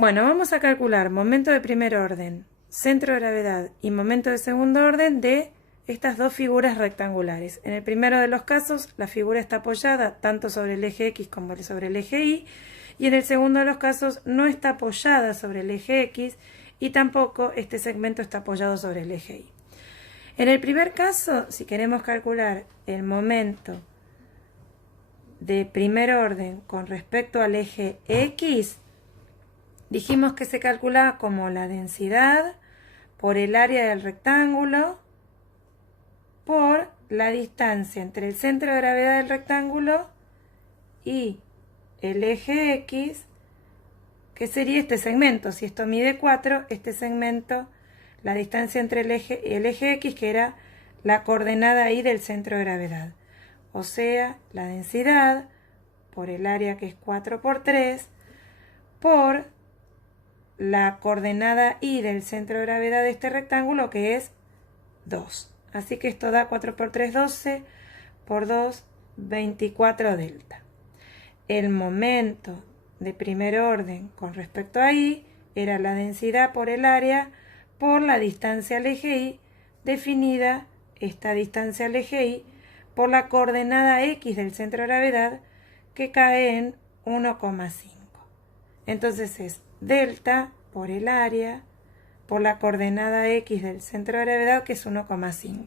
Bueno, vamos a calcular momento de primer orden, centro de gravedad y momento de segundo orden de estas dos figuras rectangulares. En el primero de los casos, la figura está apoyada tanto sobre el eje X como sobre el eje Y, y en el segundo de los casos no está apoyada sobre el eje X y tampoco este segmento está apoyado sobre el eje Y. En el primer caso, si queremos calcular el momento de primer orden con respecto al eje X, dijimos que se calculaba como la densidad por el área del rectángulo por la distancia entre el centro de gravedad del rectángulo y el eje X, que sería este segmento. Si esto mide 4, este segmento, la distancia entre el eje y el eje X, que era la coordenada Y del centro de gravedad. O sea, la densidad por el área, que es 4 por 3, por la coordenada Y del centro de gravedad de este rectángulo, que es 2. Así que esto da 4 por 3, 12, por 2, 24 delta. El momento de primer orden con respecto a Y era la densidad por el área por la distancia al eje Y, definida esta distancia al eje Y por la coordenada X del centro de gravedad, que cae en 1,5. Entonces es delta por el área por la coordenada X del centro de gravedad, que es 1,5.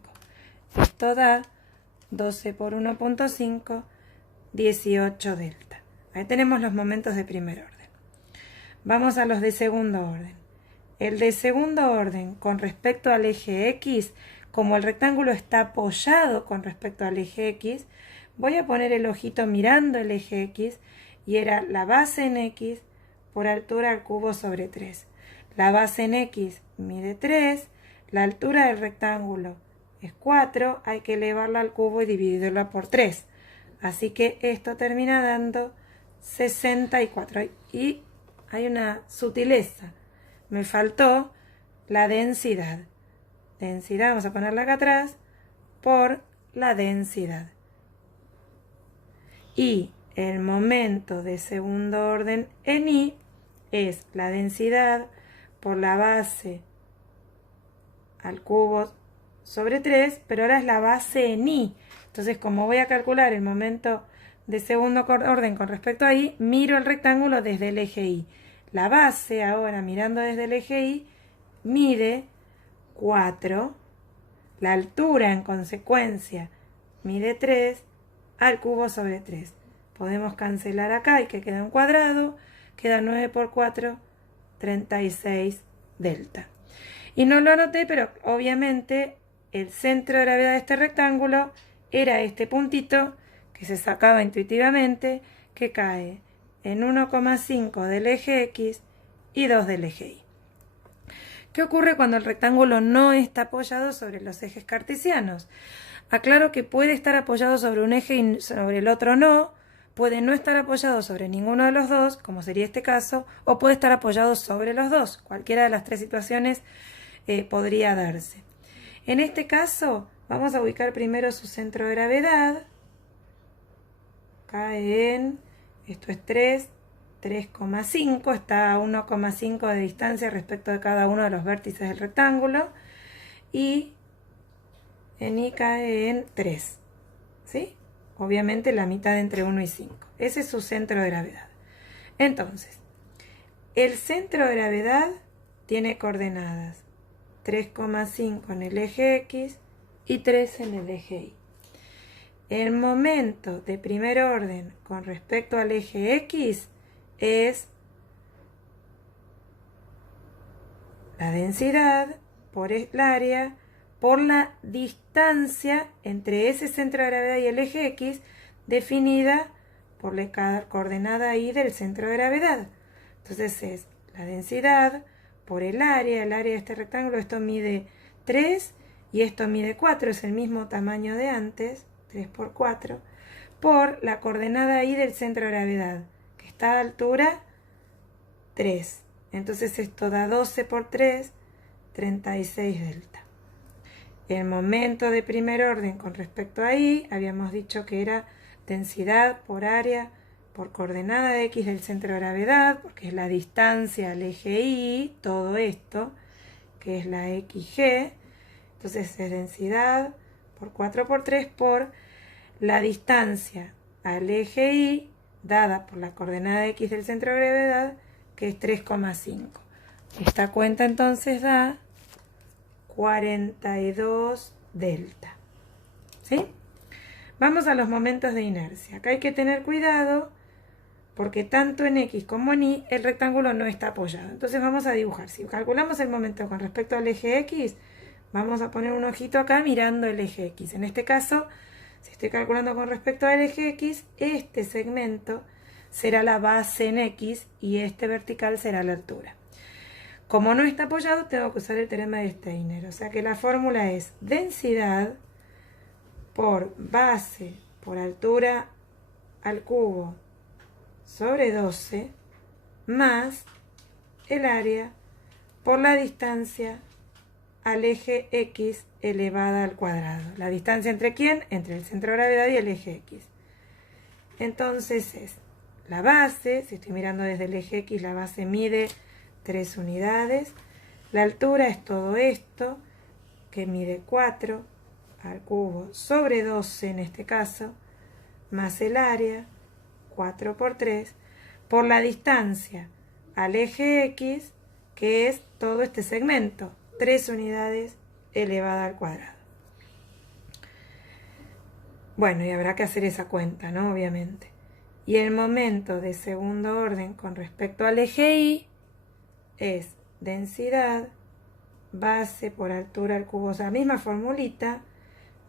Esto da 12 por 1,5, 18 delta. Ahí tenemos los momentos de primer orden. Vamos a los de segundo orden. El de segundo orden con respecto al eje X, como el rectángulo está apoyado con respecto al eje X, voy a poner el ojito mirando el eje X, y era la base en X por altura al cubo sobre 3. La base en X mide 3, la altura del rectángulo es 4, hay que elevarla al cubo y dividirla por 3. Así que esto termina dando 64. Y hay una sutileza, me faltó la densidad. Densidad, vamos a ponerla acá atrás, por la densidad. Y el momento de segundo orden en Y es la densidad por la base al cubo sobre 3, pero ahora es la base en Y. Entonces, como voy a calcular el momento de segundo orden con respecto a Y, miro el rectángulo desde el eje Y. La base, ahora mirando desde el eje Y, mide 4. La altura, en consecuencia, mide 3 al cubo sobre 3. Podemos cancelar acá y que queda un cuadrado. Queda 9 por 4, 36 delta. Y no lo anoté, pero obviamente el centro de gravedad de este rectángulo era este puntito que se sacaba intuitivamente, que cae en 1,5 del eje X y 2 del eje Y. ¿Qué ocurre cuando el rectángulo no está apoyado sobre los ejes cartesianos? Aclaro que puede estar apoyado sobre un eje y sobre el otro no, puede no estar apoyado sobre ninguno de los dos, como sería este caso, o puede estar apoyado sobre los dos. Cualquiera de las tres situaciones podría darse. En este caso, vamos a ubicar primero su centro de gravedad. Cae en, esto es 3, 3,5, está a 1,5 de distancia respecto de cada uno de los vértices del rectángulo. Y en Y cae en 3, ¿sí? Obviamente la mitad entre 1 y 5. Ese es su centro de gravedad. Entonces, el centro de gravedad tiene coordenadas 3,5 en el eje X y 3 en el eje Y. El momento de primer orden con respecto al eje X es la densidad por el área por la distancia entre ese centro de gravedad y el eje X, definida por la coordenada Y del centro de gravedad. Entonces es la densidad por el área de este rectángulo. Esto mide 3 y esto mide 4, es el mismo tamaño de antes, 3 por 4, por la coordenada Y del centro de gravedad, que está a altura 3. Entonces esto da 12 por 3, 36 delta. El momento de primer orden con respecto a Y, habíamos dicho que era densidad por área por coordenada de X del centro de gravedad, porque es la distancia al eje Y, todo esto, que es la XG. Entonces es densidad por 4 por 3 por la distancia al eje Y, dada por la coordenada de X del centro de gravedad, que es 3,5. Esta cuenta entonces da 42 delta. ¿Sí? Vamos a los momentos de inercia. Acá hay que tener cuidado porque tanto en X como en Y el rectángulo no está apoyado. Entonces vamos a dibujar. Si calculamos el momento con respecto al eje X, vamos a poner un ojito acá mirando el eje X. En este caso, si estoy calculando con respecto al eje X, este segmento será la base en X y este vertical será la altura. Como no está apoyado, tengo que usar el teorema de Steiner. O sea que la fórmula es densidad por base por altura al cubo sobre 12 más el área por la distancia al eje X elevada al cuadrado. ¿La distancia entre quién? Entre el centro de gravedad y el eje X. Entonces es la base, si estoy mirando desde el eje X, la base mide 3 unidades. La altura es todo esto, que mide 4 al cubo sobre 12 en este caso, más el área, 4 por 3, por la distancia al eje X, que es todo este segmento, 3 unidades elevada al cuadrado. Bueno, y habrá que hacer esa cuenta, ¿no? Obviamente. Y el momento de segundo orden con respecto al eje Y es densidad, base por altura al cubo, o sea, la misma formulita,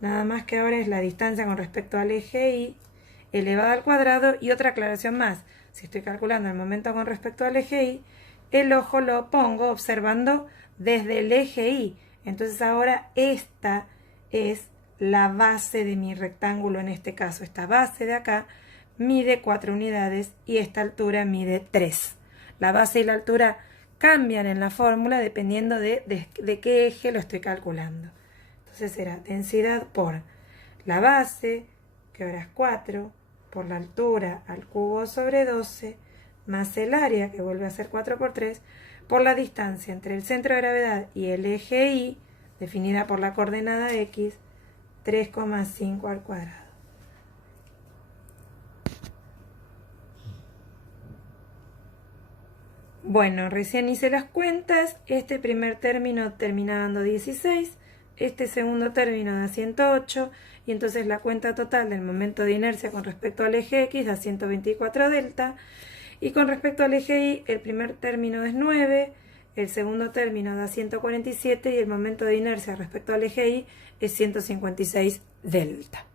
nada más que ahora es la distancia con respecto al eje Y elevado al cuadrado. Y otra aclaración más, si estoy calculando el momento con respecto al eje Y, el ojo lo pongo observando desde el eje Y. Entonces ahora esta es la base de mi rectángulo, en este caso esta base de acá mide 4 unidades y esta altura mide 3. La base y la altura cambian en la fórmula dependiendo de qué eje lo estoy calculando. Entonces será densidad por la base, que ahora es 4, por la altura al cubo sobre 12, más el área, que vuelve a ser 4 por 3, por la distancia entre el centro de gravedad y el eje Y, definida por la coordenada X, 3,5 al cuadrado. Bueno, recién hice las cuentas. Este primer término termina dando 16, este segundo término da 108, y entonces la cuenta total del momento de inercia con respecto al eje X da 124 delta, y con respecto al eje Y el primer término es 9, el segundo término da 147 y el momento de inercia respecto al eje Y es 156 delta.